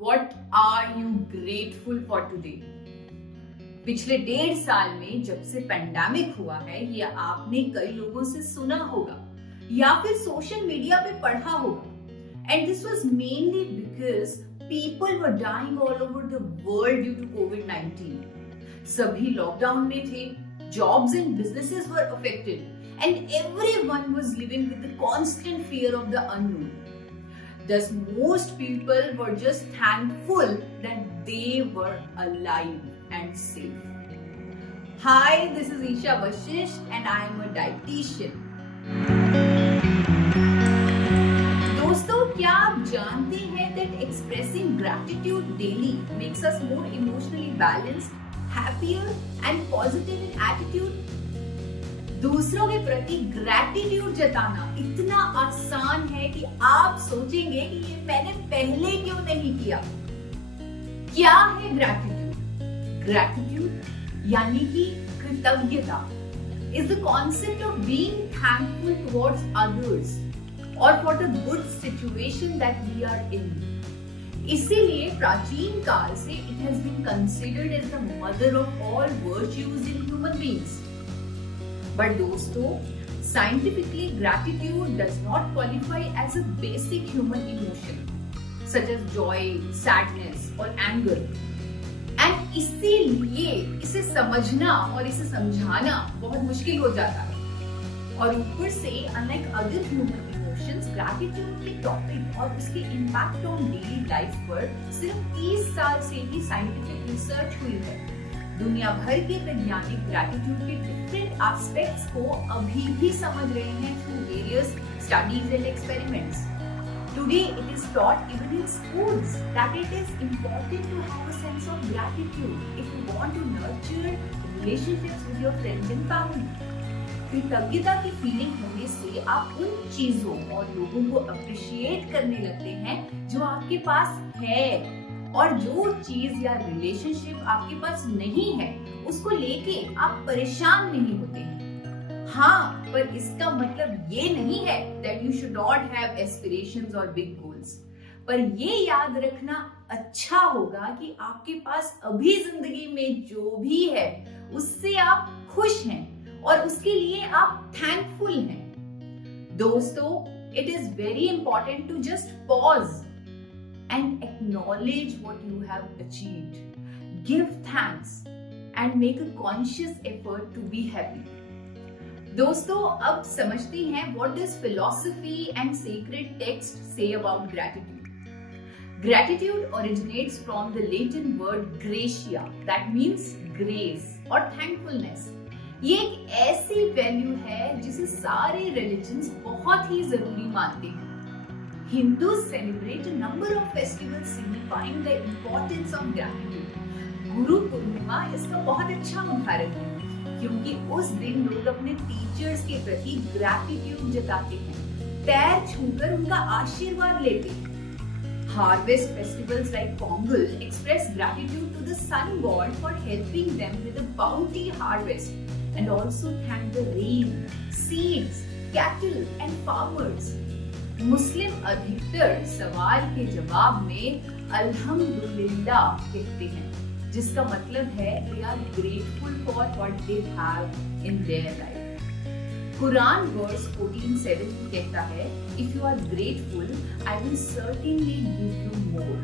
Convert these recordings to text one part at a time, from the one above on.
What are you grateful for today? पिछले 1.5 साल में जब से पेंडेमिक हुआ है, ये आपने कई लोगों से सुना होगा या फिर सोशल मीडिया पे पढ़ा होगा। And this was mainly because people were dying all over the world due to कोविड-19। सभी लॉकडाउन में थे, jobs and businesses were affected and everyone was living with the constant fear of the unknown. Thus, most people were just thankful that they were alive and safe. Hi, this is Isha Vashisht and I am a dietitian. दोस्तों, क्या आप जानते हैं that expressing gratitude daily makes us more emotionally balanced, happier and positive in attitude? दूसरों के प्रति gratitude जताना इतना आसान है कि आप सोचेंगे कि ये मैंने पहले क्यों नहीं किया। क्या है ग्रैटिट्यूड? ग्रैटिट्यूड यानी कि कृतज्ञता is the concept of being thankful towards others और for the good situation that we are in. इसीलिए प्राचीन काल से it has been considered as the mother of all virtues in human beings. But दोस्तों, scientifically gratitude does not qualify as a basic human emotion such as joy, sadness or anger. And इसीलिए इसे समझना और इसे समझाना बहुत मुश्किल हो जाता है। और ऊपर से unlike other human emotions, gratitude के टॉपिक और उसके इम्पैक्ट ऑन डेली लाइफ पर सिर्फ 30 साल से ही साइंटिफिक रिसर्च हुई है। दुनिया भर के वैज्ञानिक ग्रैटिट्यूड के डिफरेंट एस्पेक्ट्स को अभी भी समझ रहे हैं through various studies and experiments. Today it is taught even in schools that it is important to have a sense of gratitude if you want to nurture relationships with your friends and family. कृतज्ञता की feeling होने से आप उन चीजों और लोगों को अप्रिशिएट करने लगते हैं जो आपके पास है, और जो चीज या रिलेशनशिप आपके पास नहीं है उसको लेके आप परेशान नहीं होते हैं। हाँ, पर इसका मतलब ये नहीं है that you should not have aspirations or big goals। पर ये याद रखना अच्छा होगा कि आपके पास अभी जिंदगी में जो भी है उससे आप खुश हैं और उसके लिए आप थैंकफुल हैं। दोस्तों, it is very important to just pause and acknowledge what you have achieved. Give thanks and make a conscious effort to be happy. दोस्तों, अब समझते हैं what does philosophy and sacred text say about gratitude. Gratitude originates from the Latin word gratia that means grace or thankfulness. ये एक ऐसी value है जिसे सारे रिलीजन्स बहुत ही जरूरी मानते हैं। Hindus celebrate a number of festivals signifying the importance of gratitude. Guru Purnima इसका बहुत अच्छा उदाहरण है, क्योंकि उस दिन लोग अपने टीचर्स के प्रति ग्रैटिट्यूड जताते हैं, पैर छूकर उनका आशीर्वाद लेते हैं। Harvest festivals like Pongal express gratitude to the sun god for helping them with a bounty harvest and also thank the rain, seeds, cattle and farmers. मुस्लिम अधिकतर सवाल के जवाब में अल्हम्दुलिल्लाह कहते हैं, जिसका मतलब है they are grateful for what they have in their life। Quran verse 14:7 कहता है, if you are grateful, I will certainly give you more।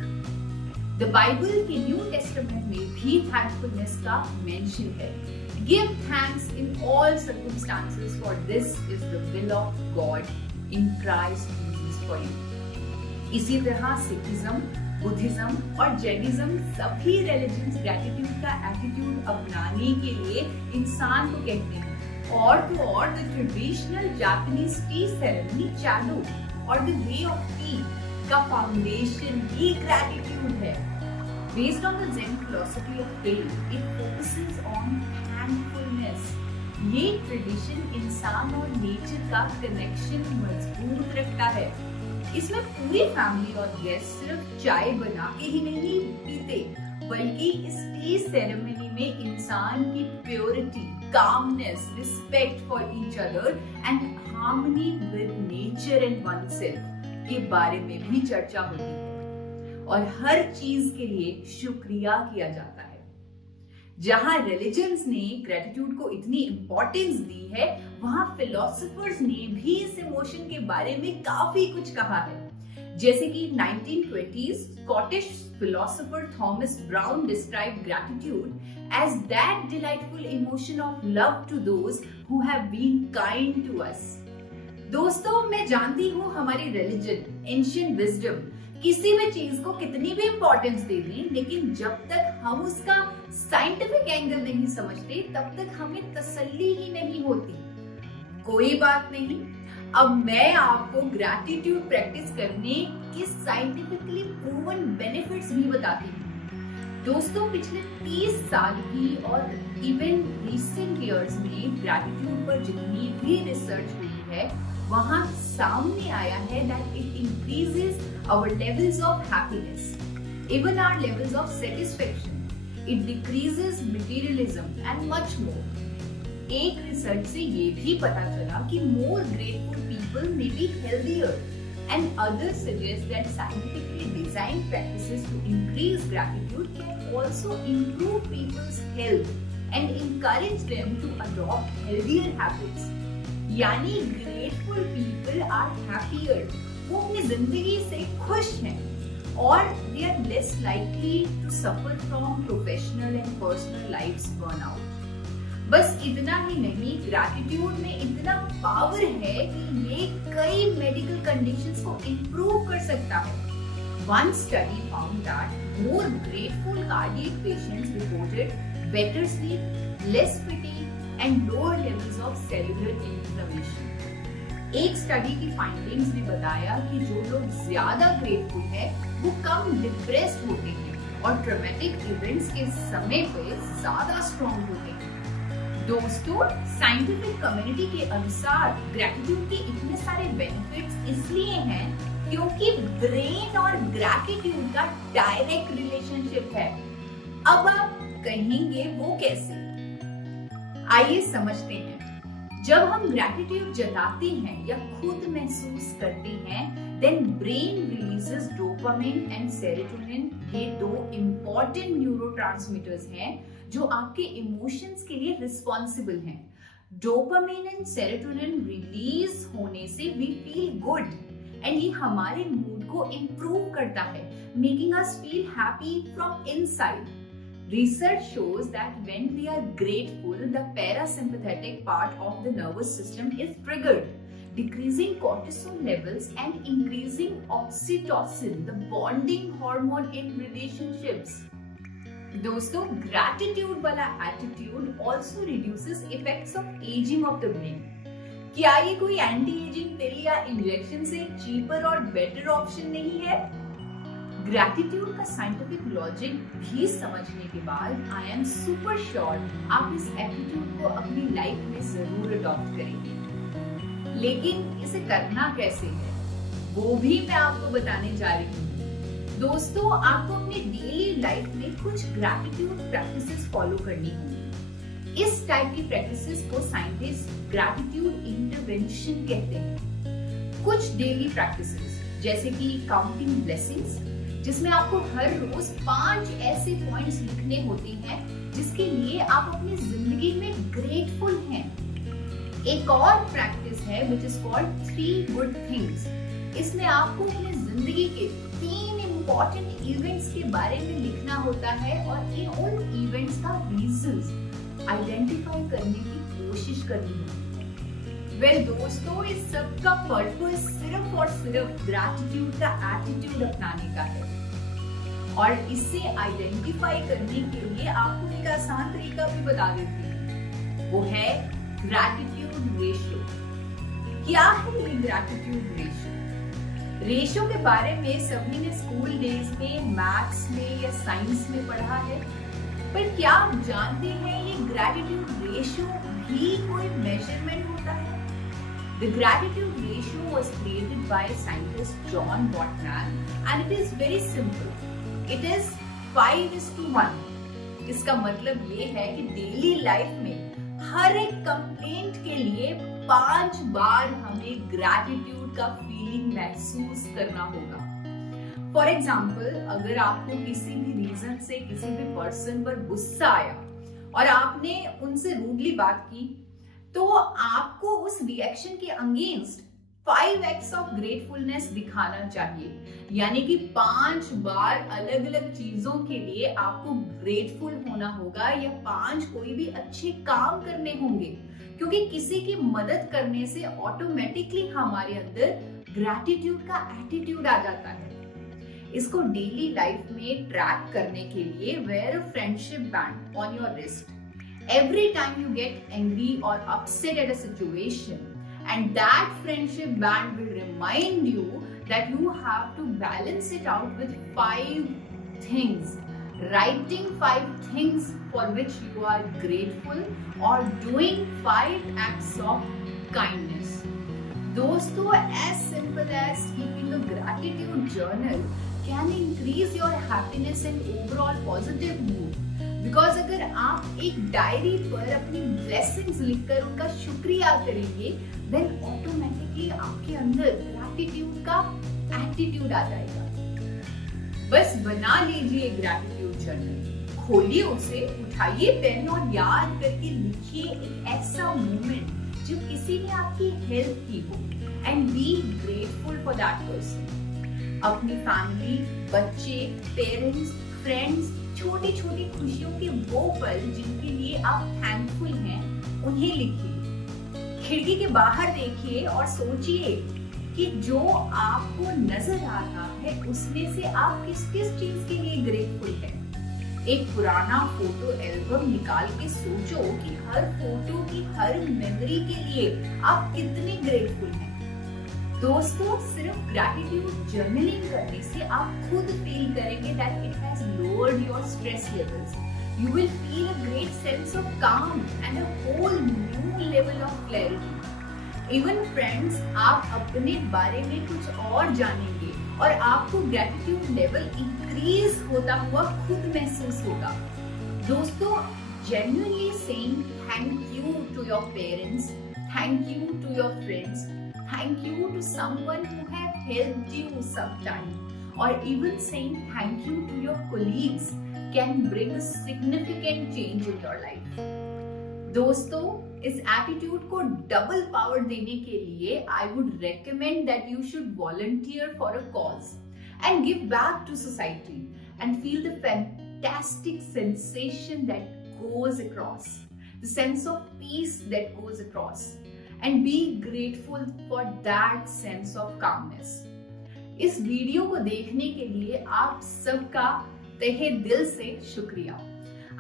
The Bible के न्यू टेस्टामेंट में भी थैंकफुलनेस का मेंशन है। Give thanks in all circumstances, for this is the will of God in Christ Jesus for you। इसी तरह Sikhism, Buddhism और Jainism सभी religions gratitude का एटीट्यूड अपनाने के लिए इंसान को कहते हैं। और तो और the traditional Japanese tea ceremony चालू और द वे ऑफ टी का फाउंडेशन ही ग्रैटिट्यूड है। Based on the Zen philosophy of faith, it focuses on thankfulness. ये ट्रेडिशन इंसान और नेचर का कनेक्शन मजबूत रखता है। इसमें पूरी फैमिली और गेस्ट सिर्फ चाय बना के ही नहीं पीते, बल्कि इस टी सेरेमनी में इंसान की purity, calmness, respect for each other and harmony with nature and oneself के बारे में भी चर्चा होती है। और हर चीज के लिए शुक्रिया किया जाता है। जहां रिलीजन्स ने ग्रेटिट्यूड को इतनी इंपॉर्टेंस दी है, वहां फिलोसोफर्स ने भी इस इमोशन के बारे में काफी कुछ कहा है। जैसे कि 1920s Scottish philosopher Thomas Brown describe gratitude as that delightful emotion of love to those who have been kind to us. दोस्तों, मैं जानती हूँ हमारी रिलीजन, एंशिएंट विजडम किसी भी चीज को कितनी भी इंपॉर्टेंस दे दें, लेकिन जब तक हम उसका साइंटिफिक एंगल नहीं समझते तब तक हमें तसल्ली ही नहीं होती। कोई बात नहीं, अब मैं आपको ग्रैटिट्यूड प्रैक्टिस करने के साइंटिफिकली प्रूवन बेनिफिट्स भी बताती हूँ। दोस्तों, पिछले 30 साल की और इवन रिसेंट इयर्स में ग्रैटिट्यूड पर जितनी भी रिसर्च हुई है, वहां सामने आया है that it increases our levels of happiness, even our levels of satisfaction. It decreases materialism and much more. एक रिसर्च से ये भी पता चला कि more grateful people may be healthier, and others suggest that scientifically designed practices to increase gratitude can also improve people's health and encourage them to adopt healthier habits. यानी grateful people are happier, वो अपनी जिंदगी से खुश हैं और they are less likely to suffer from professional and personal life's burnout. बस इतना ही नहीं, ग्रैटिट्यूड में इतना पावर है कि ये कई मेडिकल कंडीशंस को इंप्रूव कर सकता है। One study found that more grateful cardiac patients reported better sleep, less fatigue and lower levels of cellular inflammation. एक स्टडी की फाइंडिंग्स ने बताया कि जो लोग ज्यादा ग्रेटफुल है वो कम डिप्रेस्ड होते हैं और ट्रॉमेटिक इवेंट्स के समय पे ज्यादा स्ट्रॉन्ग होते हैं। दोस्तों, साइंटिफिक कम्युनिटी के अनुसार ग्रैटिट्यूड के इतने सारे बेनिफिट्स इसलिए हैं क्योंकि ब्रेन और ग्रैटिट्यूड का डायरेक्ट रिलेशनशिप है। अब आप कहेंगे वो कैसे? आइए समझते हैं। जब हम ग्रैटिट्यूड जताते हैं या खुद महसूस करते हैं, then brain releases dopamine and serotonin. ये दो इंपॉर्टेंट न्यूरोट्रांसमीटर्स हैं जो आपके इमोशंस के लिए रिस्पॉन्सिबल हैं। डोपामिन एंड सेरोटोनिन रिलीज होने से वी फील गुड एंड ये हमारे मूड को इंप्रूव करता है, making us feel happy from inside. Research shows that when we are grateful, the parasympathetic part of the nervous system is triggered, decreasing cortisol levels and increasing oxytocin, the bonding hormone in relationships. दोस्तों, gratitude वाला attitude also reduces effects of aging of the brain. क्या ये कोई anti ageing पिल या injection से cheaper और better option नहीं है? ग्रैटिट्यूड का साइंटिफिक लॉजिक भी समझने के बाद आई एम सुपर श्योर आप इस एटीट्यूड को अपनी लाइफ में जरूर अडॉप्ट करेंगे। लेकिन इसे करना कैसे है, वो भी मैं आपको बताने जा रही हूँ। दोस्तों, आपको अपनी डेली लाइफ में कुछ ग्रैटिट्यूड प्रैक्टिसेस फॉलो करनी होंगी। इस टाइप की प्रैक्टिसेस को साइंटिस्ट ग्रैटिट्यूड इंटरवेंशन कहते हैं। कुछ डेली प्रैक्टिसेस जैसे कि काउंटिंग ब्लेसिंग्स, जिसमें आपको हर रोज 5 ऐसे पॉइंट्स लिखने होते हैं जिसके लिए आप अपनी जिंदगी में ग्रेटफुल हैं। एक और प्रैक्टिस है which is called 3 good things. इसमें आपको अपनी जिंदगी के 3 इम्पोर्टेंट इवेंट्स के बारे में लिखना होता है और उन इवेंट्स का रीजंस आइडेंटिफाई करने की कोशिश करनी होती है। वेल दोस्तों, इस सब का पर्पस सिर्फ और सिर्फ ग्रैटिट्यूड का एटीट्यूड अपनाने का है और इसे आइडेंटिफाई करने के लिए आपको एक आसान तरीका भी बता देती हूँ, वो है ग्रैटिट्यूड रेशियो। क्या है ये ग्रैटिट्यूड रेशियो? रेशियो के बारे में सभी ने स्कूल डेज में, मैथ्स में या साइंस में पढ़ा है, पर क्या आप जानते हैं ये ग्रैटिट्यूड रेशियो भी कोई मेजरमेंट होता है? The gratitude ratio was created by scientist John Gottman and it is very simple. It is 5:1. इसका मतलब ये है कि डेली लाइफ में हर एक कंप्लेंट के लिए 5 बार हमें ग्रैटिट्यूड का फीलिंग महसूस करना होगा। फॉर एग्जाम्पल, अगर आपको किसी भी रीजन से किसी भी पर्सन पर गुस्सा आया और आपने उनसे रूडली बात की, तो आपको उस रिएक्शन के अगेंस्ट 5x ऑफ ग्रेटफुलनेस दिखाना चाहिए। यानी कि 5 बार अलग अलग चीजों के लिए आपको ग्रेटफुल होना होगा, या 5 कोई भी अच्छे काम करने होंगे, क्योंकि किसी की मदद करने से ऑटोमेटिकली हमारे अंदर ग्रैटिट्यूड का एटीट्यूड आ जाता है। इसको डेली लाइफ में ट्रैक करने के लिए wear a friendship band on your wrist every time you get angry और upset at a situation, and that friendship band will remind you that you have to balance it out with 5 things. Writing 5 things for which you are grateful or doing 5 acts of kindness. दोस्तों, as simple as keeping a gratitude journal can increase your happiness and overall positive mood. Because अगर आप एक diary पर अपनी blessings लिखकर उनका शुक्रिया करेंगे, देन ऑटोमेटिकली आपके अंदर ग्रैटिट्यूड का एटीट्यूड आ जाएगा। बस बना लीजिए ग्रैटिट्यूड जर्नल, खोलिए उसे, उठाइए पेन और याद करके लिखिए एक ऐसा मोमेंट जब किसी ने आपकी हेल्प की हो, and be grateful for that person. अपनी फैमिली, बच्चे, पेरेंट्स, फ्रेंड्स, छोटी छोटी खुशियों के वो पल जिनके लिए आप थैंकफुल हैं, उन्हें लिखिए। खिड़की के बाहर देखिए और सोचिए कि जो आपको नजर आ रहा है उसमें से आप किस किस चीज के लिए ग्रेटफुल हैं। एक पुराना फोटो एल्बम निकाल के सोचो कि हर फोटो की हर मेमोरी के लिए आप कितने ग्रेटफुल हैं। दोस्तों, सिर्फ ग्रैटिट्यूड जर्नलिंग करने से आप खुद फील करेंगे that it has lowered your stress levels. You will feel a great sense of calm and a whole new level of clarity. Even friends, आप अपने बारे में कुछ और जानेंगे और आपको ग्रैटिट्यूड लेवल इंक्रीज होता हुआ खुद महसूस होगा। दोस्तों, genuinely saying thank you to your parents, thank you to your friends, thank you to someone who have helped you sometime, or even saying thank you to your colleagues can bring a significant change in your life. दोस्तों, इस attitude को double power देने के लिए I would recommend that you should volunteer for a cause and give back to society and feel the fantastic sensation that goes across, the sense of peace that goes across, and be grateful for that sense of calmness. इस video को देखने के लिए आप सबका तहे दिल से शुक्रिया।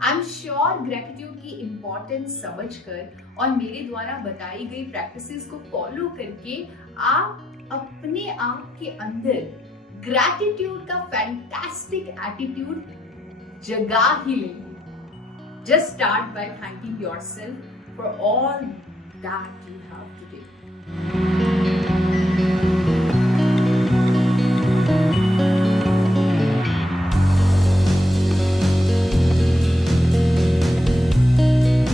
आई एम श्योर ग्रैटिट्यूड की इम्पोर्टेंस समझकर और मेरे द्वारा बताई गई प्रैक्टिसेस को फॉलो करके आप अपने आप के अंदर ग्रैटिट्यूड का फैंटास्टिक एटीट्यूड जगा ही लेंगे। Just start by thanking yourself for all that you have today.